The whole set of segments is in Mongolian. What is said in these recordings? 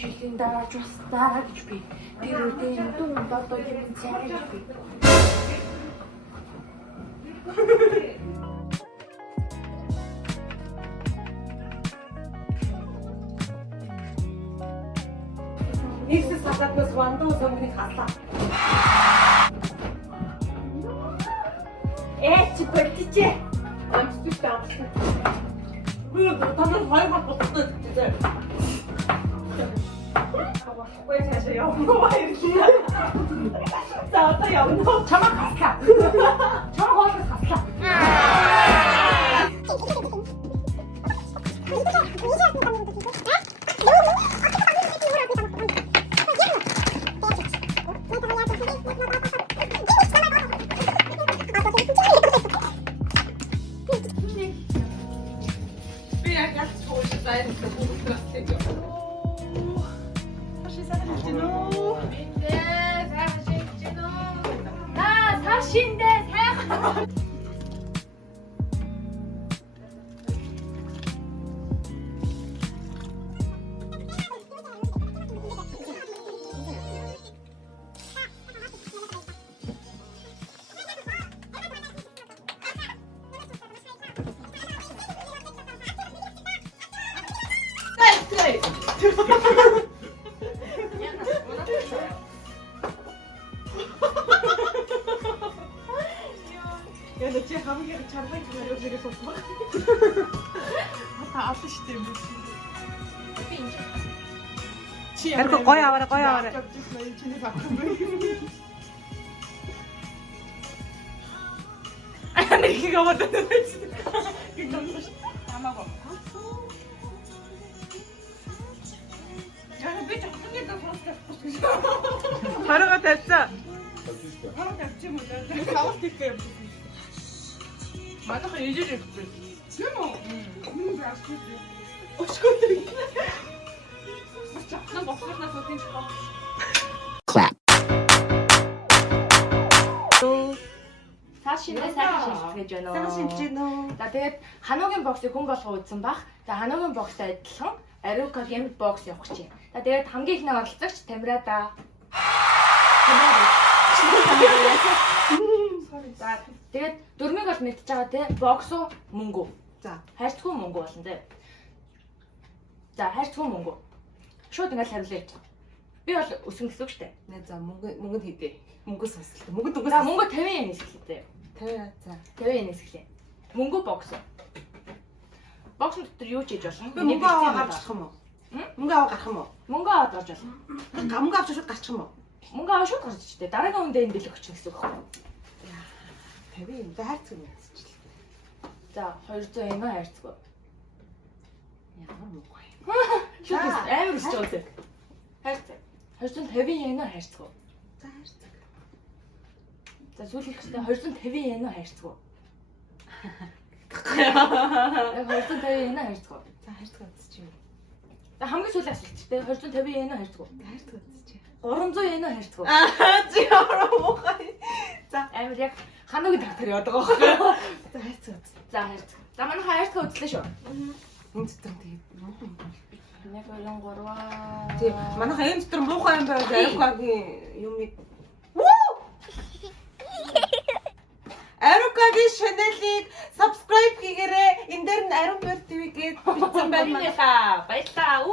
жилийн дараа бас дараа гэж би тэр үеийн дунд одоо юм сайн гэж би. Ихс сатнаас вандуу сонгыг халаа. Чи болчихээ. Амтгүй таамсан. Би танаас хоёр баттай гэдэг. Болохгүй цаашаа явна баярлалаа. За одоо явна. Чамаа хаслаа. Чамаа хоолой хаслаа. Би яг сууж сайн бүгдээ. Шиндэ сайхан. Яг чи хамгийн чармай гэж яг сонсох. Та аль штэ юм бэ? Би энэ. Харин гоё аваарай. Чиний авах юм бэ? Америкийг аваад байна. Тамаагаа. Яг би чамханыг сонсох. Хараа тавьцаа. Хараа тавьчих юм уу? Хаваа тийх юм. Манайха ижил ирсэн. Тийм үү? Мм яахгүй. Өчгөө. Бас чамханаа босгоснаас үгүй ч боо. Clap. Цааш шиндэ сайхан шилжих гэж байна. Сайн шинж гэнэ үү? За тэгээд хануугийн боксыг хүн болгоо үзсэн бах. За хануугийн бокстай адилхан Ариукагийн бокс явах гэж байна. За тэгээд хамгийн ихний оролцогч Тамирада. За тэгээд дөрмийг бол мэдчихэж байгаа те. Бокс уу мөнгө. За. Хайрцгүй мөнгө болно те. За хайрцгүй мөнгө. Шууд ингэж хариулъя. Би бол өсгөн гэсэн үг шүү дээ. Нэ за мөнгөнд хийдэ. Мөнгө сонсолт. Мөнгө дугаас. За мөнгө 50 yen эсгэлээ. 50 за. 50 yen эсгэлээ. Мөнгө бокс. Бокс дотор юу ч хийж болно. Би мөнгө аваа гарчих юм уу? Мөнгө аваа гарах юм уу? Мөнгө аваад гарч болно. Мөнгө авч шууд гарчих юм уу? Мөнгө аваад шууд гарч ичтэй. Дараагийн үндэ энэ бэлэг өчнө гэсэн үг байна. 50 юм. За хайрцаг юм яцчих. За 200 yen хайрцаг. Ямар мөнгө. Шууд амар өсч байгаа үсэ. Хайрцаг. 250 yen хайрцаг. За хайрцаг. За сүүлийн хэвчээ 250 yen хайрцаг. Яг 250 yen хайрцаг. За хайрцаг үзчих юм. За хамгийн сүүлийн асуулт ч тийм 250 yen хайрцаг. Хайрцаг үзчих. 300 yen хайрцаг. Чи ямар мөнгө. За Амар яг хануугийн доктор яваад байгаа байхгүй. за хайрцаг үз. За хайрцаг. За манай хайрцаг үзлээ шүү. Энэ дотор тэгээд муухай юм байна. 1 2 3. Тийм манайха энэ дотор муухай юм байна. Ариукагийн юмыг Ариукагийн channel-ыг subscribe хийгээрэй. Энд дээр нь Ариун Бэр ТV гээд бичсэн байна. Баярлалаа.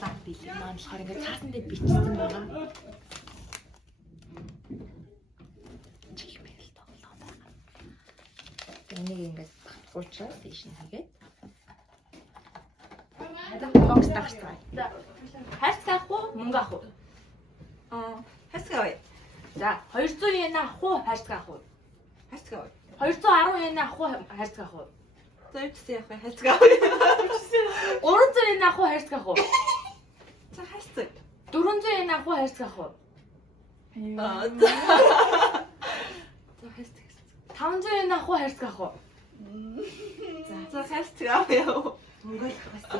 Лаг би маань болохоор ингээд цаасан дээр бичсэн байгаа. Gmail тоглоо байгаа. Энийг ингээд уучраа стэйшн хийгээд. Бокс тагцгаа. За. Хайрцаг уу? Мөнгө авах уу? Хайрцаг авъя. За 200 yen авах уу? Хайрцаг авах уу? Хайрцаг авъя. 210 yen авах уу? Хайрцаг авах уу? Зөрчсөн явах хайрцаг авъя. 300 yen авах уу? Хайрцаг авах уу? За хайрцаг. 400 yen авах уу? Хайрцаг авах уу? За хайрцаг. 500 yen авах уу? Хайрцаг авах уу? За хайрцаг авъя. Мөнгө л авах байсан.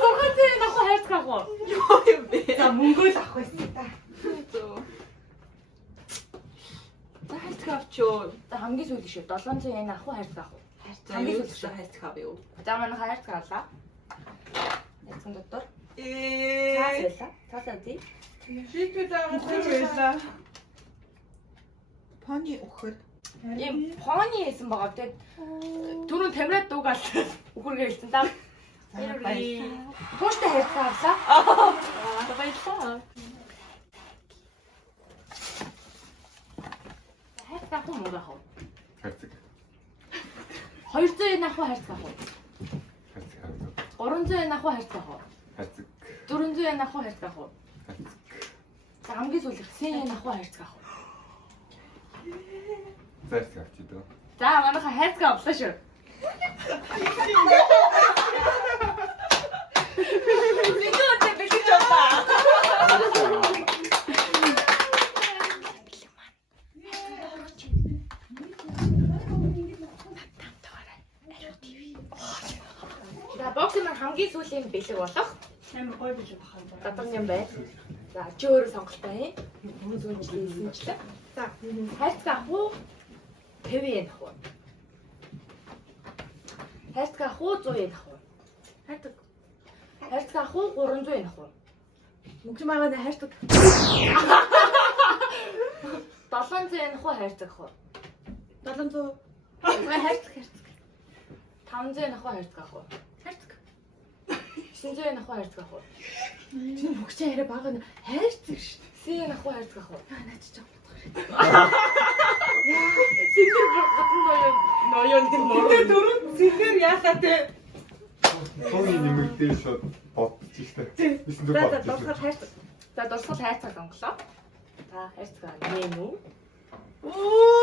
300 yen авах уу? Хайрцаг авах уу? Юу юм бэ? За мөнгө л авах байсан та. За хайрцаг авчөө. За хамгийн сүүлийн шүү. 700 yen авах уу? Хайрцаг авах уу? За юу ч хайцгаа би юу. За манай хайрцаг авлаа. Яцхан дотор. Ээ. Цаасаа. Цаасаа тий. Шийдвэр заавал Пони өхөр. Ийм пони хийсэн байгаа. Тэгээд түрүүн тамираад дуугаал үхэргээ хэлсэн. За тууштай хайрцаг авлаа. Баярлалаа. Хайрцаг авах юм уу яах вэ? Хайрцаг. 200 yen авах уу хайрцаг авах уу? Хайрцаг авах. 300 yen авах уу хайрцаг авах уу? Хайрцаг. 400 yen авах уу хайрцаг авах уу? Хайрцаг. За хамгийн сүүлх 1000 yen авах уу хайрцаг авах уу? Хайрцаг авч идөө. За манайха хайрцаг авлаа шүү. Видеотэй бэлгэж авлаа. За боксинг маань хамгийн сүүлийн бэлэг болох Амар гоё бич бахан. дадаг юм байна. За чи өөрөө сонголтоо юм. Хүмүүс үнэлсэн. За хайрцаг авах уу? 50 yen авах уу? Хайрцаг авах уу? 100 yen авах уу? Хайрцаг. Хайрцаг авах уу? 300 yen авах уу? Мөнгөч маргааны хайрцаг. 700 yen авах уу? Хайрцаг авах уу? 700. Ой хайрцаг. 500 yen авах уу? Хайрцаг авах уу? Хайрцаг. 900 yen авах уу? Хайрцаг авах уу? Чи мөгч арай бага нь хайрцаг шүү. 1000 yen авах уу? Хайрцаг авах уу? Наач ч юм. Сингэр батан ноён Тэ дөрөв зингээр яахаа те. Сууны нэмэгдээ шууд бодчих штэ. Бисэн зүг За бодчих. дуусгал хайрцаг. За дуусгал хайрцаг сонголоо. За хайрцаг нэм үү? Оо